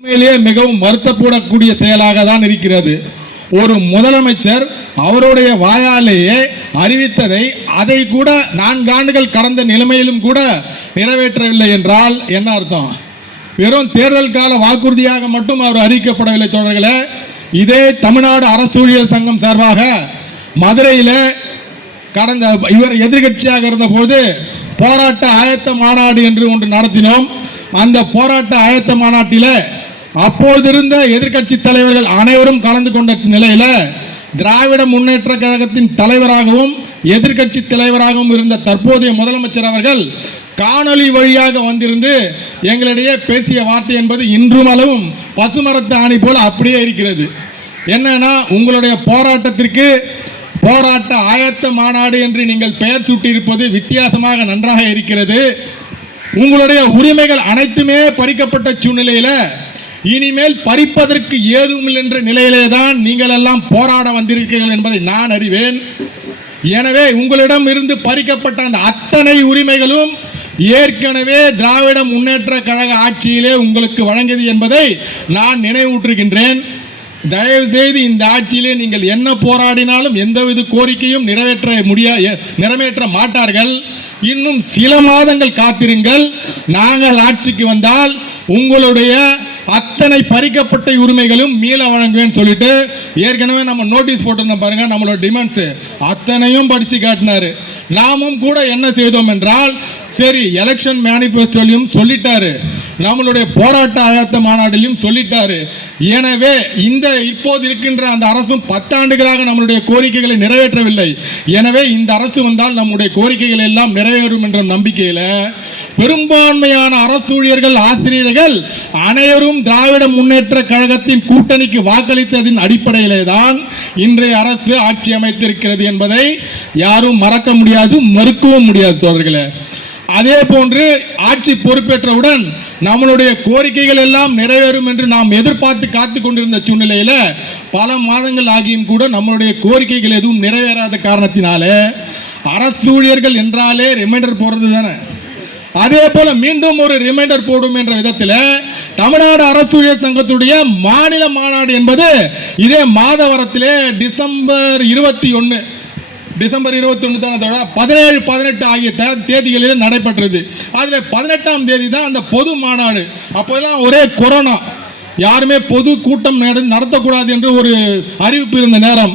உண்மையிலேயே மிகவும் வருத்தப்படக்கூடிய செயலாக தான் இருக்கிறது. ஒரு முதலமைச்சர் அவருடைய வாயாலேயே அறிவித்ததை அதை கூட நான்கு ஆண்டுகள் கடந்த நிலைமையிலும் கூட நிறைவேற்றவில்லை என்றால் என்ன அர்த்தம்? வெறும் தேர்தல் கால வாக்குறுதியாக மட்டும் அவர் அறிவிக்கப்படவில்லை தொடர்களே இதே தமிழ்நாடு அரசு ஊழியர் சங்கம் சார்பாக மதுரையில் கடந்த இவர் எதிர்கட்சியாக இருந்தபோது போராட்ட ஆயத்த மாநாடு என்று ஒன்று நடத்தினோம். அந்த போராட்ட ஆயத்த மாநாட்டில் அப்போது இருந்த எதிர்க்கட்சி தலைவர்கள் அனைவரும் கலந்து கொண்ட நிலையில திராவிட முன்னேற்ற கழகத்தின் தலைவராகவும் எதிர்க்கட்சி தலைவராகவும் இருந்த தற்போதைய முதலமைச்சர் அவர்கள் காணொளி வழியாக வந்திருந்து எங்களிடையே பேசிய வார்த்தை என்பது இன்றும் அளவும் பசுமரத்து ஆணி போல அப்படியே இருக்கிறது. என்னன்னா உங்களுடைய போராட்டத்திற்கு போராட்ட ஆயத்த மாநாடு என்று நீங்கள் பெயர் சூட்டியிருப்பது வித்தியாசமாக நன்றாக இருக்கிறது. உங்களுடைய உரிமைகள் அனைத்துமே பறிக்கப்பட்ட சூழ்நிலையில் இனிமேல் பறிப்பதற்கு ஏதும் என்ற நிலையிலே தான் நீங்கள் எல்லாம் போராட வந்திருக்கிறீர்கள் என்பதை நான் அறிவேன். எனவே உங்களிடம் இருந்து பறிக்கப்பட்ட அந்த அத்தனை உரிமைகளும் ஏற்கனவே திராவிட முன்னேற்ற கழக ஆட்சியிலே உங்களுக்கு வழங்கியது என்பதை நான் நினைவூற்றுகின்றேன் தயவு செய்து இந்த ஆட்சியிலே நீங்கள் என்ன போராடினாலும் எந்தவித கோரிக்கையும் நிறைவேற்ற முடியா நிறைவேற்ற மாட்டார்கள். இன்னும் சில மாதங்கள் காத்திருங்கள். நாங்கள் ஆட்சிக்கு வந்தால் உங்களுடைய அத்தனை பறிக்கப்பட்ட உரிமைகளும் மீள வழங்குவேன்னு சொல்லிட்டு ஏற்கனவே நம்ம நோட்டீஸ் போட்டிருந்தோம் பாருங்க நம்மளோட டிமாண்ட்ஸ் அத்தனையும் படிச்சு காட்டினாரு. நாமும் கூட என்ன செய்தோம் என்றால் சரி எலெக்ஷன் மேனிஃபெஸ்டோலையும் சொல்லிட்டாரு. நம்மளுடைய போராட்ட ஆயத்த மாநாட்டிலையும் சொல்லிட்டாரு. எனவே இந்த இப்போது இருக்கின்ற அந்த அரசும் பத்தாண்டுகளாக நம்மளுடைய கோரிக்கைகளை நிறைவேற்றவில்லை. எனவே இந்த அரசு வந்தால் நம்முடைய கோரிக்கைகள் எல்லாம் நிறைவேறும் என்ற நம்பிக்கையில பெரும்பான்மையான அரசு ஊழியர்கள் ஆசிரியர்கள் அனைவரும் திராவிட முன்னேற்ற கழகத்தின் கூட்டணிக்கு வாக்களித்ததின் அடிப்படையிலே தான் இன்றைய அரசு ஆட்சி அமைத்திருக்கிறது என்பதை யாரும் மறக்க முடியாது மறுக்கவும் முடியாது தோழர்களே. அதே போன்று ஆட்சி பொறுப்பேற்றவுடன் நம்மளுடைய கோரிக்கைகள் எல்லாம் நிறைவேறும் என்று நாம் எதிர்பார்த்து காத்து கொண்டிருந்த சூழ்நிலையில பல மாதங்கள் ஆகியும் கூட நம்மளுடைய கோரிக்கைகள் எதுவும் நிறைவேறாத காரணத்தினாலே அரசு ஊழியர்கள் என்றாலே ரிமைண்டர் போடுறது தானே. அதே போல மீண்டும் ஒரு ரிமைண்டர் போடும் என்ற விதத்தில் தமிழ்நாடு அரசு ஊழியர் சங்கத்துடைய மாநில மாநாடு என்பது இதே மாதவரத்திலே டிசம்பர் இருபத்தி ஒன்று டிசம்பர் இருபத்தி ஒன்று தானே பதினேழு பதினெட்டு ஆகிய தே- தேதிகளில் நடைபெற்றது. அதில் பதினெட்டாம் தேதி தான் அந்த பொது மாநாடு. அப்போதான் ஒரே கொரோனா. யாருமே பொது கூட்டம் நடத்தக்கூடாது என்று ஒரு அறிவிப்பு இருந்த நேரம்.